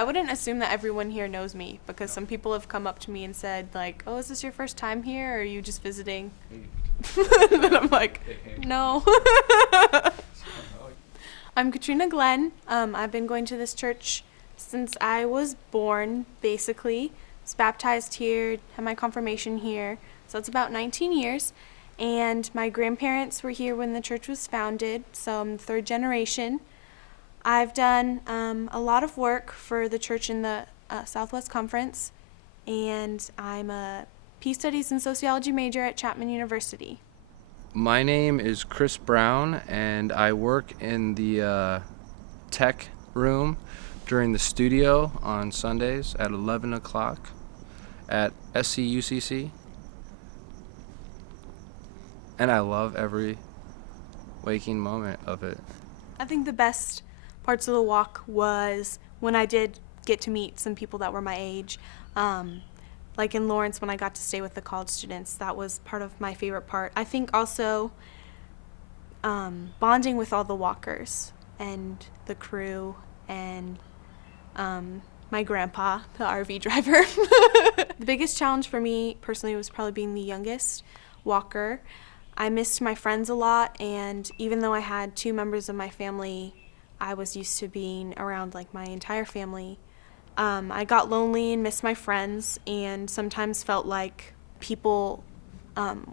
I wouldn't assume that everyone here knows me, because some people have come up to me and said, like, oh, is this your first time here, or are you just visiting? And then I'm like, no. I'm Katrina Glenn. I've been going to this church since I was born, basically. I was baptized here, had my confirmation here, so it's about 19 years. And my grandparents were here when the church was founded, so I'm third generation. I've done a lot of work for the church in the Southwest Conference, and I'm a Peace Studies and Sociology major at Chapman University. My name is Chris Brown, and I work in the tech room during the studio on Sundays at 11 o'clock at SCUCC. And I love every waking moment of it. I think the best parts of the walk was when I did get to meet some people that were my age. Like in Lawrence, when I got to stay with the college students, that was part of my favorite part. I think also bonding with all the walkers and the crew and my grandpa, the RV driver. The biggest challenge for me personally was probably being the youngest walker. I missed my friends a lot, and even though I had 2 members of my family, I was used to being around like my entire family. I got lonely and missed my friends, and sometimes felt like people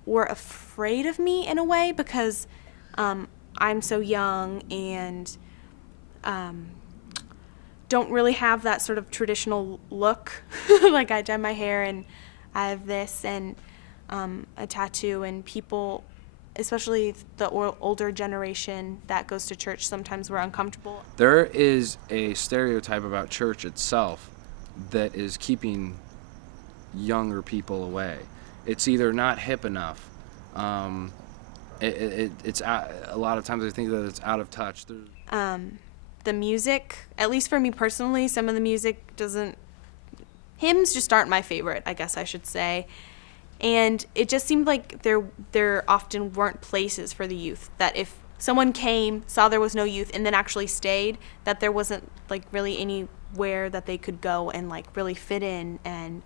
were afraid of me in a way because I'm so young and don't really have that sort of traditional look. Like I dye my hair and I have this and a tattoo, and people, especially the older generation that goes to church, sometimes we're uncomfortable. There is a stereotype about church itself that is keeping younger people away. It's either not hip enough. It's a lot of times I think that it's out of touch. The music, at least for me personally, some of the music hymns just aren't my favorite, I guess I should say. And it just seemed like there often weren't places for the youth, that if someone came, saw there was no youth, and then actually stayed, that there wasn't like really anywhere that they could go and like really fit in and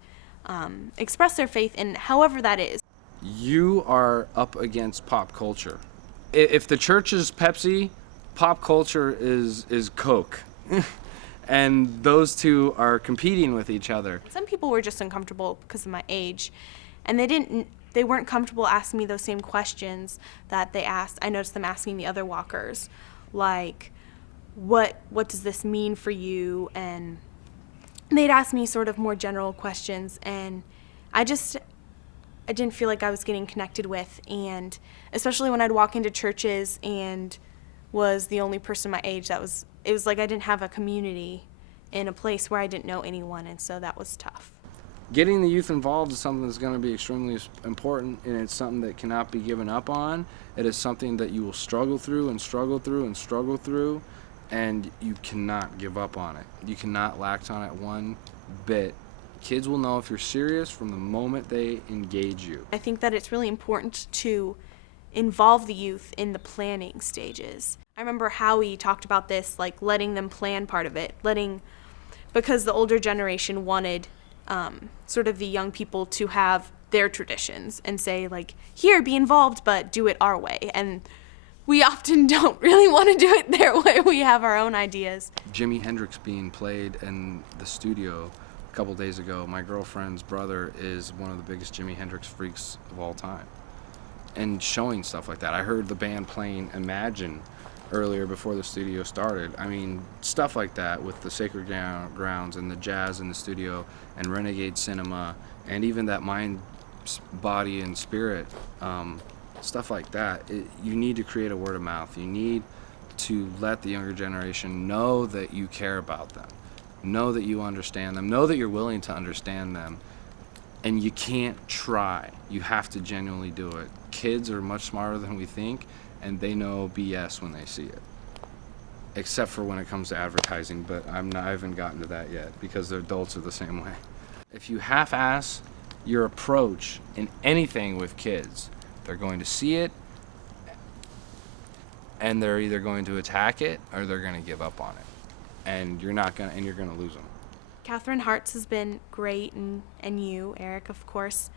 express their faith in however that is. You are up against pop culture. If the church is Pepsi, pop culture is Coke. And those two are competing with each other. Some people were just uncomfortable because of my age. And they weren't comfortable asking me those same questions that they asked. I noticed them asking the other walkers, like, what does this mean for you? And they'd ask me sort of more general questions, and I didn't feel like I was getting connected with. And especially when I'd walk into churches and was the only person my age, it was like I didn't have a community in a place where I didn't know anyone, and so that was tough. Getting the youth involved is something that's going to be extremely important, and it's something that cannot be given up on. It is something that you will struggle through and struggle through and struggle through, and you cannot give up on it. You cannot lax on it one bit. Kids will know if you're serious from the moment they engage you. I think that it's really important to involve the youth in the planning stages. I remember Howie talked about this, like letting them plan part of it, because the older generation wanted sort of the young people to have their traditions and say, like, here, be involved, but do it our way. And we often don't really want to do it their way. We have our own ideas. Jimi Hendrix being played in the studio a couple days ago. My girlfriend's brother is one of the biggest Jimi Hendrix freaks of all time. And showing stuff like that. I heard the band playing Imagine earlier before the studio started. I mean, stuff like that with the Sacred Grounds and the jazz in the studio and Renegade Cinema and even that Mind, Body, and Spirit, stuff like that. You need to create a word of mouth. You need to let the younger generation know that you care about them, know that you understand them, know that you're willing to understand them. And you can't try. You have to genuinely do it. Kids are much smarter than we think, and they know BS when they see it. Except for when it comes to advertising, but I haven't gotten to that yet because the adults are the same way. If you half-ass your approach in anything with kids, they're going to see it, and they're either going to attack it or they're going to give up on it. And you're gonna lose them. Catherine Hart's has been great, and you, Eric, of course.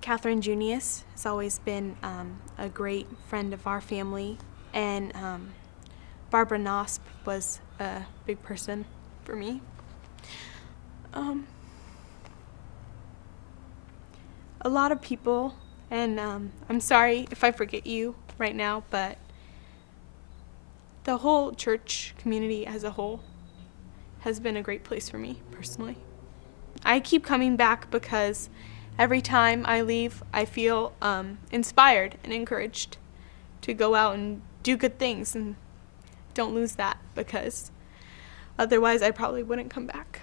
Catherine Junius has always been a great friend of our family, and Barbara Nosp was a big person for me. A lot of people, and I'm sorry if I forget you right now, but the whole church community as a whole has been a great place for me personally. I keep coming back because every time I leave, I feel inspired and encouraged to go out and do good things, and don't lose that, because otherwise I probably wouldn't come back.